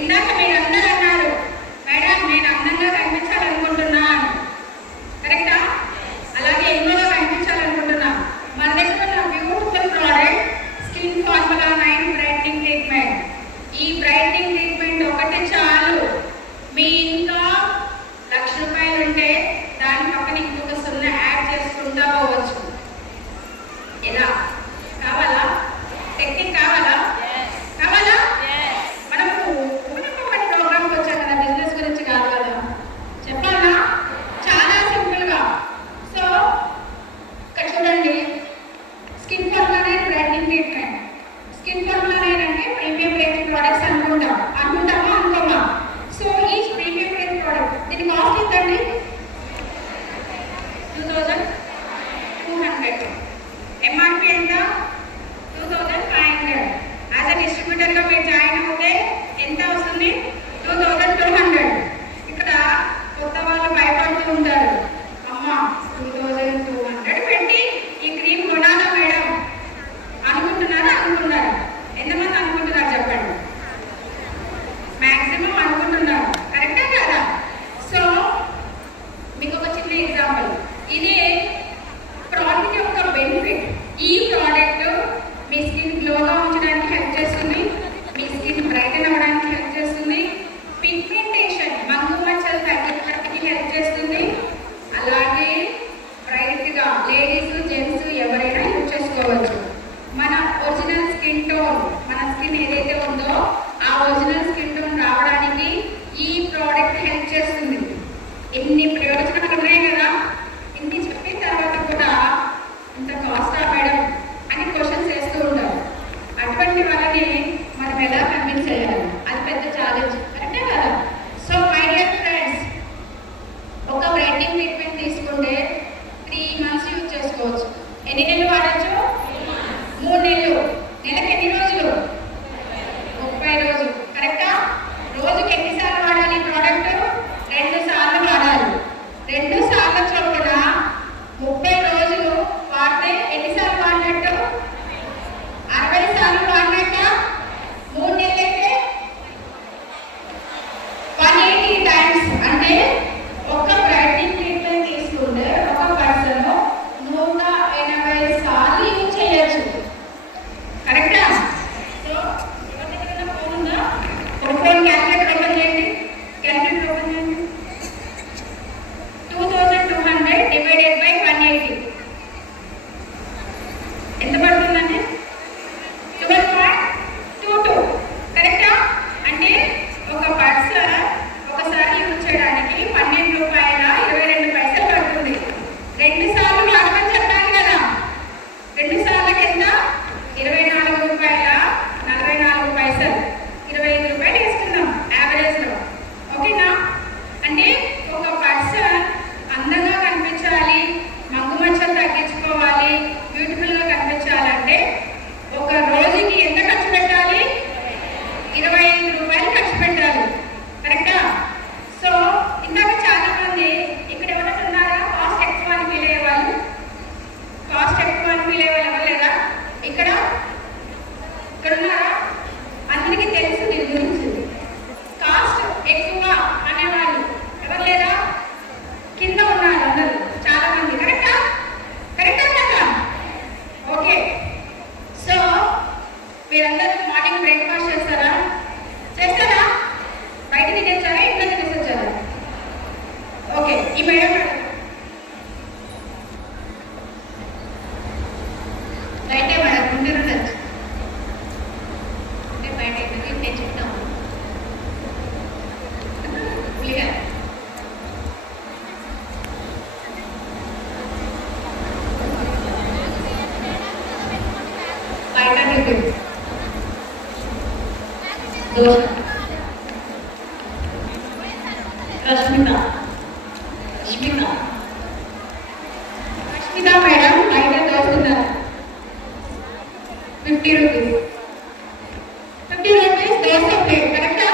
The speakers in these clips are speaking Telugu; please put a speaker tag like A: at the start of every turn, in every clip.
A: ఇందాక మీరు అందరూ అన్నారు మేడం నేను అందంగా కనిపించ two thousand two hundred MRP ఎంత two thousand five hundred as a డిస్ట్రిబ్యూటర్గా join అవుతే ఎంత వస్తుంది టూ థౌజండ్ టూ హండ్రెడ్ ఇక్కడ కొత్త వాళ్ళు భయపడుతూ ఉంటారు మనం ఎలా పంపించేయాలి? అది పెద్ద ఛాలెంజ్ అంటే కదా? సో మై ఫ్రెండ్స్ ఒక బ్రైటింగ్ ట్రీట్మెంట్ తీసుకుంటే త్రీ మంత్స్ యూజ్ చేసుకోవచ్చు. ఎన్ని నెలలు వాడచ్చు? మూడు నెలలు. నెలకి ఎన్ని వీరందరూ morning breakfast Rashmita Rashmita Rashmita madam item రాస్తున్నారు fifty rupees. Fifty rupees dosa plate కరెక్టా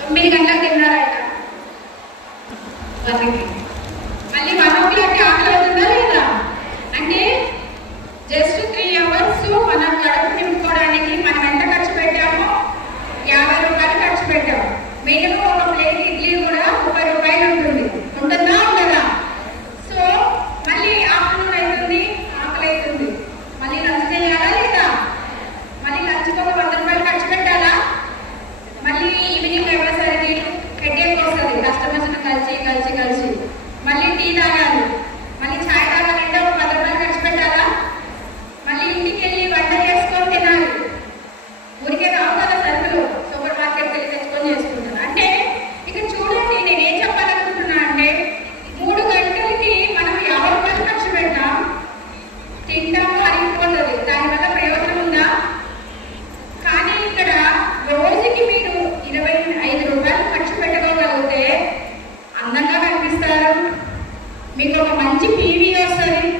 A: తొమ్మిది గంటలకు తిన్నారా ఇక వాళ్ళకి మీకు ఒక మంచి పీవీ వస్తుంది.